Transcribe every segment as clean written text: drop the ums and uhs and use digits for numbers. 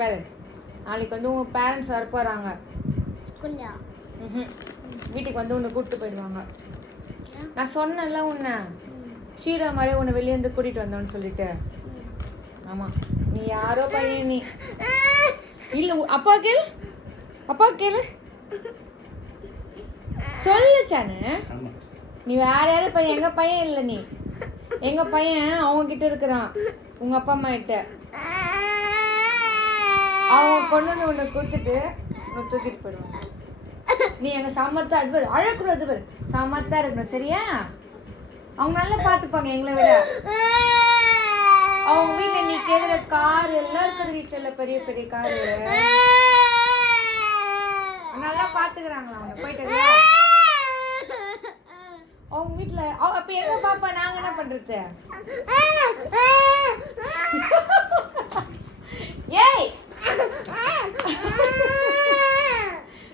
பாரு நாளைக்கு வந்து உங்கள் பேரண்ட்ஸ் வர போகிறாங்க ஸ்கூல்லையா? வீட்டுக்கு வந்து உன்னை கூப்பிட்டு போயிடுவாங்க. நான் சொன்னேன்ல உன்னை ஷீரா மாதிரி உன்னை வெளியே வந்து கூட்டிகிட்டு வந்தோன்னு சொல்லிட்டு. ஆமாம் நீ யாரோ பையன் நீ இல்லை. அப்பா கேளு, அப்பா கேளு சொல்லுச்சானு. நீ வேற யாரும் பையன், எங்கள் பையன் இல்லை. நீ எங்கள் பையன் அவங்கக்கிட்ட இருக்கிறான், உங்கள் அப்பா அம்மா கிட்ட. அவங்க கொண்டு வந்து உன்னை கொடுத்துட்டு உன்னை தூக்கிட்டு போயிடுவாங்க. நீ எங்கள் சமத்தா அது பேர் அழக்கூடாது, பேர் சமத்தா இருக்கணும் சரியா? அவங்க நல்லா பார்த்துப்பாங்க எங்களை விட. அவங்க வீட்டில் நீ கேட்குற கார் எல்லாம் இருக்குது வீட்டில், பெரிய பெரிய காரு நல்லா பார்த்துக்கிறாங்களா அவங்க போயிட்டு. அவங்க வீட்டில் அப்போ எங்க பாப்பா நாங்கள் என்ன பண்ணுறது? ஏய்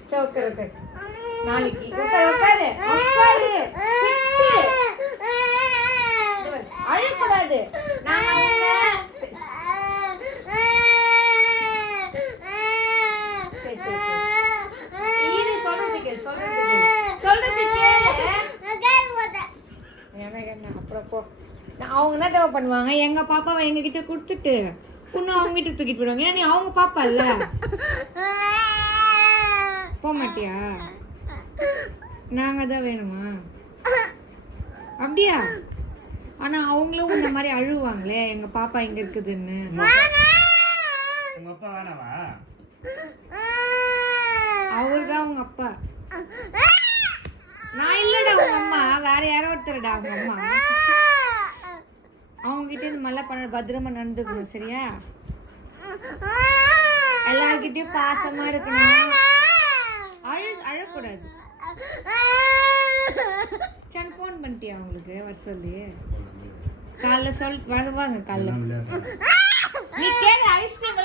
சரி ஓகே ஓகே நாளைக்கு உட்காரு உட்காரு அழக்கூடாது. அப்புறம் போ. அவங்க என்ன தேவை பண்ணுவாங்க, எங்க பாப்பாவை எங்க கிட்ட கொடுத்துட்டு இன்னும் அவங்க வீட்டுக்கு தூக்கிட்டு போயிடுவாங்க. ஏன்னா நீ அவங்க பாப்பா இல்ல, போக மாட்டியா? நாங்க தான் வேணுமா? அப்படியா? ஆனா அவங்களும் இந்த மாதிரி அழுவாங்களே எங்க பாப்பா இங்க இருக்குதுன்னு. அவர்தான் உங்க அப்பா, நான் இல்லடா. உங்க அம்மா வேற யாரோ ஒருத்தரடா. அவங்க அம்மா அவங்க கிட்ட இந்த மாதிரிலாம் பண்ண பத்திரமா நடந்துக்கணும் சரியா? எல்லார்கிட்டயும் பாசமா இருக்கணும், அழக்கூடாது. சரி ஃபோன் பண்ணிட்டியா அவங்களுக்கு வர சொல்லி? காலைல வருவாங்க காலைல. நீ கேட்குற ஐஸ்கிரீம்